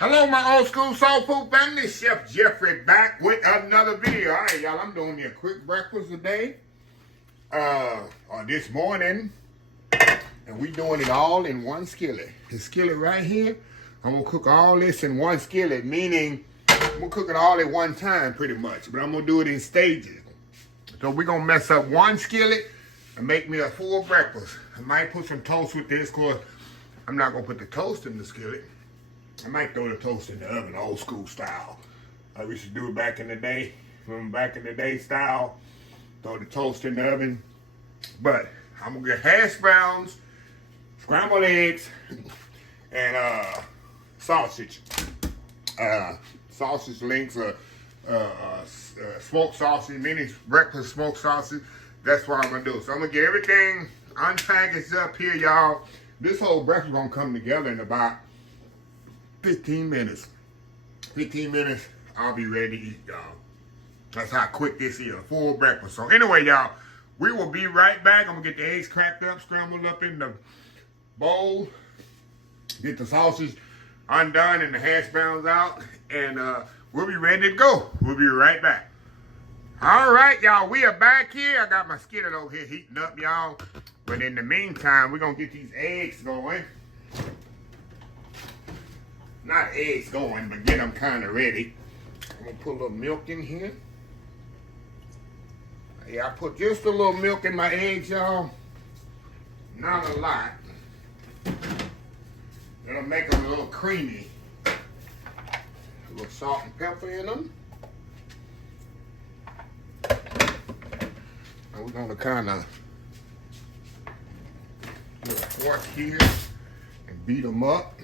Hello, my old school soul food family. Chef Jeffrey back with another video. All right, y'all, I'm doing me a quick breakfast today. Or this morning. And we doing it all in one skillet. The skillet right here, I'm going to cook all this in one skillet, meaning I'm going to cook it all at one time pretty much. But I'm going to do it in stages. So we're going to mess up one skillet and make me a full breakfast. I might put some toast with this, because I'm not going to put the toast in the skillet. I might throw the toast in the oven, old school style. Like we used to do it back in the day, from back in the day style. Throw the toast in the oven. But I'm gonna get hash browns, scrambled eggs, and sausage. Sausage links, smoked sausage, mini breakfast smoked sausage. That's what I'm gonna do. So I'm gonna get everything unpackaged up here, y'all. This whole breakfast gonna come together in about 15 minutes. 15 minutes, I'll be ready to eat, y'all. That's how quick this is, a full breakfast. So anyway, y'all, we will be right back. I'm gonna get the eggs cracked up, scrambled up in the bowl, get the sausage undone and the hash browns out, and we'll be ready to go. We'll be right back. All right, y'all, we are back here. I got my skillet over here heating up, y'all. But in the meantime, we're gonna get these eggs going. Not eggs going, but get them kind of ready. I'm gonna put a little milk in here. Yeah, I put just a little milk in my eggs, y'all. Not a lot. It'll make them a little creamy. A little salt and pepper in them. And we're gonna kind of put a fork here and beat them up.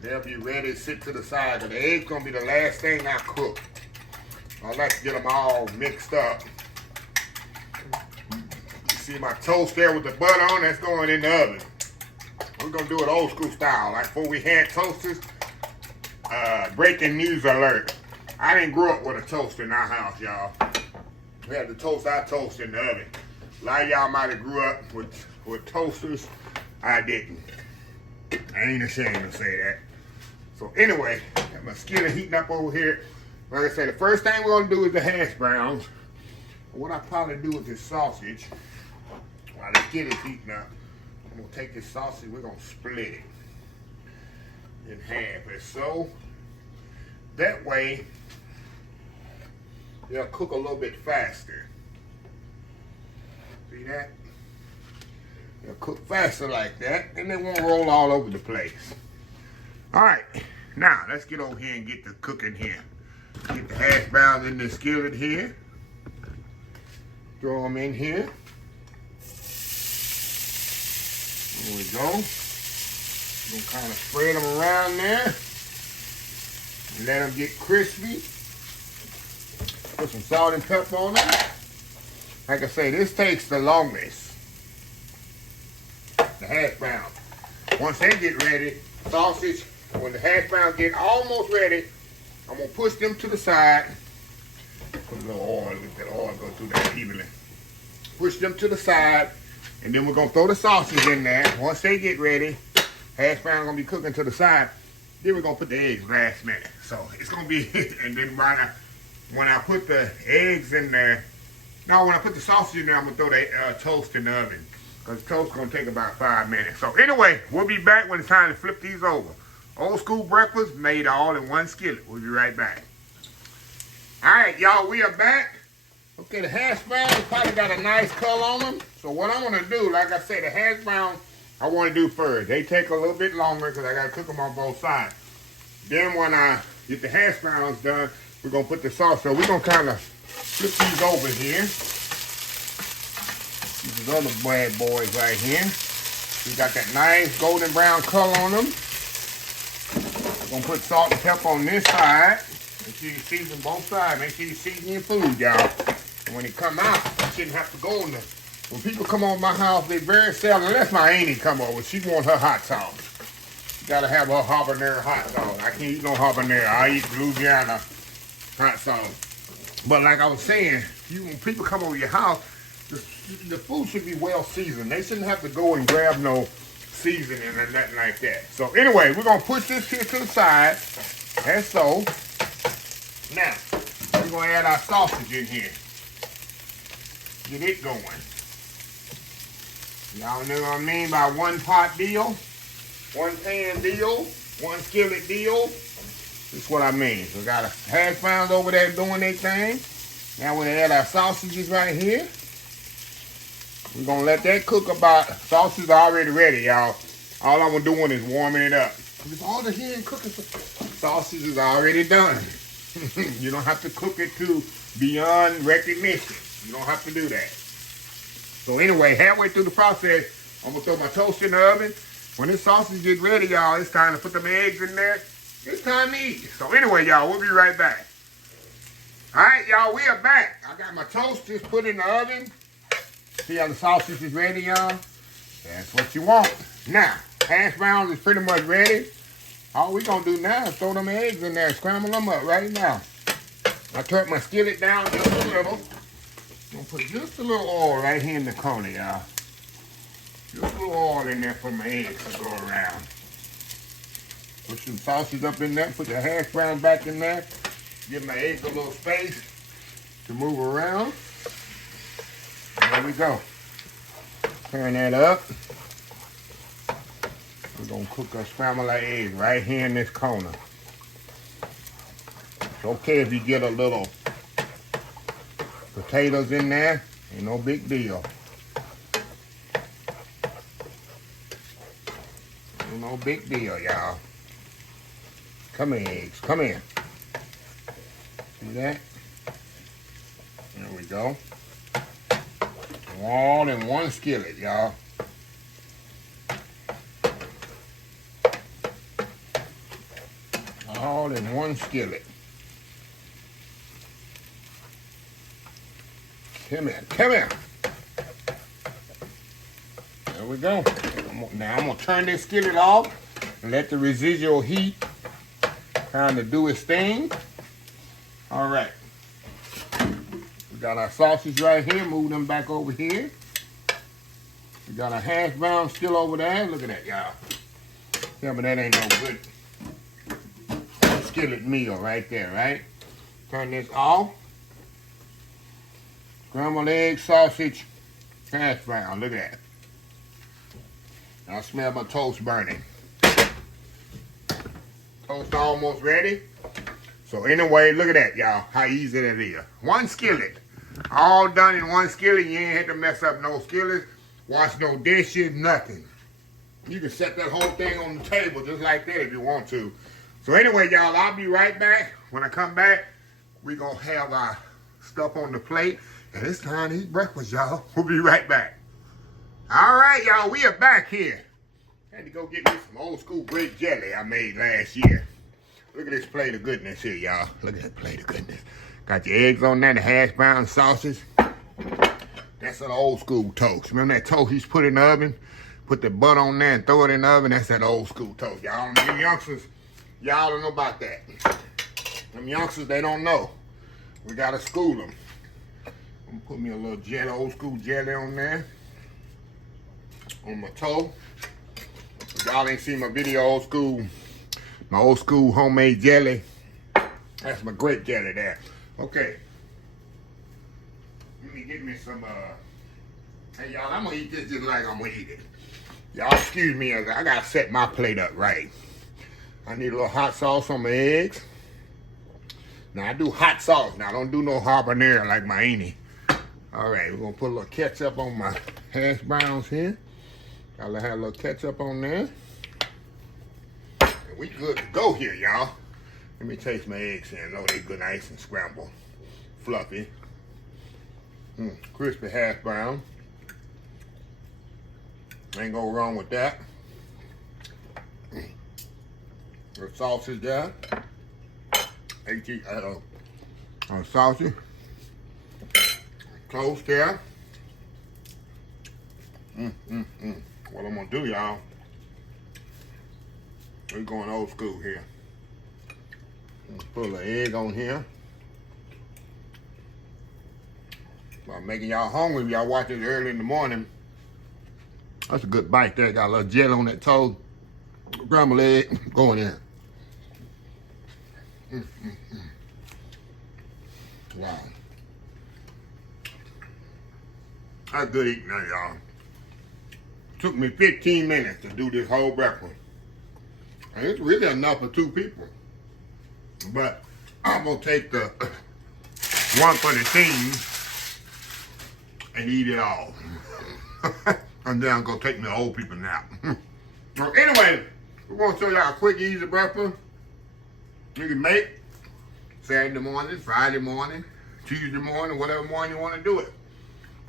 They'll be ready to sit to the side. But the egg's gonna be the last thing I cook. I like to get them all mixed up. You see my toast there with the butter on, that's going in the oven. We're gonna do it old school style, like before we had toasters. Breaking news alert. I didn't grow up with a toaster in our house, y'all. We had to toast our toast in the oven. A lot of y'all might have grew up with toasters. I didn't. I ain't ashamed to say that. So anyway, got my skillet heating up over here. Like I said, the first thing we're gonna do is the hash browns. What I probably do with this sausage, while the skillet's heating up, I'm gonna take this sausage, we're gonna split it in half. And so, that way, they'll cook a little bit faster. See that? They'll cook faster like that, and they won't roll all over the place. All right, now let's get over here and get the cooking here. Get the hash browns in the skillet here. Throw them in here. There we go. We're gonna kind of spread them around there and let them get crispy. Put some salt and pepper on them. Like I say, this takes the longest. The hash browns. Once they get ready, sausage, when the hash browns get almost ready, I'm gonna push them to the side. Put a little oil, let that oil go through that evenly. Push them to the side, and then we're gonna throw the sausage in there. Once they get ready, hash brown gonna be cooking to the side. Then we're gonna put the eggs last minute. So it's gonna be, and then when I put the eggs in there, no, when I put the sausage in there, I'm gonna throw the toast in the oven. Because toast gonna take about 5 minutes. So anyway, we'll be back when it's time to flip these over. Old school breakfast made all in one skillet. We'll be right back. All right, y'all, we are back. Okay, the hash browns probably got a nice color on them. So what I'm gonna do, like I said, the hash browns I wanna do first. They take a little bit longer because I gotta cook them on both sides. Then when I get the hash browns done, we're gonna put the sauce. So we're gonna kind of flip these over here. These other bad boys right here. We got that nice golden brown color on them. We're gonna put salt and pepper on this side. Make sure you season both sides. Make sure you season your food, y'all. And when it come out, you shouldn't have to go in the. When people come over my house, they very seldom, unless my auntie come over, she want her hot sauce. You gotta have her habanero hot sauce. I can't eat no habanero. I eat Louisiana hot sauce. But like I was saying, when people come over your house, the food should be well seasoned. They shouldn't have to go and grab no seasoning or nothing like that. So anyway, we're gonna push this here to the side. As so. Now, we're gonna add our sausage in here. Get it going. Y'all know what I mean by one pot deal, one pan deal, one skillet deal. This is what I mean. So we got a hash browns over there doing their thing. Now we're gonna add our sausages right here. We're gonna let that cook about, sausage is already ready, y'all. All I'm doing is warming it up. Because all the here and cooking, sausage is already done. You don't have to cook it to beyond recognition. You don't have to do that. So anyway, halfway through the process, I'm gonna throw my toast in the oven. When this sausage gets ready, y'all, it's time to put them eggs in there. It's time to eat. So anyway, y'all, we'll be right back. All right, y'all, we are back. I got my toast just put in the oven. See how the sausage is ready, y'all? That's what you want. Now, hash browns is pretty much ready. All we gonna do now is throw them eggs in there, scramble them up right now. I turned my skillet down just a little. I'm gonna put just a little oil right here in the corner, y'all. Just a little oil in there for my eggs to go around. Put some sausage up in there, put the hash brown back in there. Give my eggs a little space to move around. There we go. Turn that up. We're gonna cook our scrambled eggs right here in this corner. It's okay if you get a little potatoes in there, ain't no big deal. Ain't no big deal, y'all. Come here, eggs, come here. See that? There we go. All in one skillet, y'all. All in one skillet. Come here, come here. There we go. Now I'm gonna turn this skillet off and let the residual heat kind of do its thing. All right. We got our sausage right here. Move them back over here. We got our hash brown still over there. Look at that, y'all. Yeah, but that ain't no good skillet meal right there, right? Turn this off. Scrambled egg, sausage, hash brown. Look at that. I smell my toast burning. Toast almost ready. So anyway, look at that, y'all. How easy that is. One skillet. All done in one skillet. You ain't had to mess up no skillets. Wash no dishes, nothing. You can set that whole thing on the table just like that if you want to. So anyway, y'all, I'll be right back. When I come back, we're going to have our stuff on the plate. And it's time to eat breakfast, y'all. We'll be right back. All right, y'all, we are back here. Had to go get me some old school grape jelly I made last year. Look at this plate of goodness here, y'all. Look at that plate of goodness. Got your eggs on there, the hash brown sausage. That's an old school toast. Remember that toast he's put in the oven? Put the butter on there and throw it in the oven. That's that old school toast. Y'all, them youngsters, y'all don't know about that. Them youngsters, they don't know. We gotta school them. I'm gonna put me a little jelly, old school jelly on there. On my toe. Y'all ain't seen my video, my old school homemade jelly. That's my grape jelly there. Okay. Let me get me some, hey y'all, I'm gonna eat this just like I'm gonna eat it. Y'all excuse me, I gotta set my plate up right. I need a little hot sauce on my eggs. Now I do hot sauce, now I don't do no habanero like my auntie. All right, we're gonna put a little ketchup on my hash browns here. Gotta have a little ketchup on there. And we good to go here, y'all. Let me taste my eggs here. I know they good, nice and scrambled. Fluffy. Crispy hash brown. Ain't go wrong with that. The sausage there. Sausage. Toast there. What I'm gonna do, y'all, we're going old school here. Put a little egg on here. I'm making y'all hungry if y'all watch it early in the morning. That's a good bite there. Got a little jelly on that toe. Scrambled egg going in. Wow. That's good eating now, y'all. Took me 15 minutes to do this whole breakfast. And it's really enough for 2 people. But I'm going to take the one for the team and eat it all. And then I'm going to take my old people nap. So anyway, we're going to show y'all a quick, easy breakfast you can make Saturday morning, Friday morning, Tuesday morning, whatever morning you want to do it.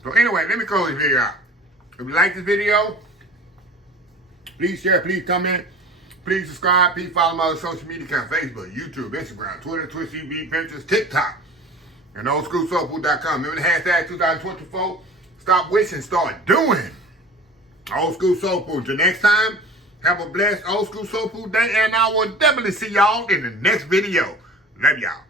So anyway, let me close this video out. If you like this video, please share, please comment, please subscribe, please follow my other social media accounts, Facebook, YouTube, Instagram, Twitter, Twitch TV, Pinterest, TikTok, and oldschoolsoulfood.com. Remember the hashtag 2024, stop wishing, start doing. Old School Soul Food. Until next time, have a blessed Old School Soul Food day, and I will definitely see y'all in the next video. Love y'all.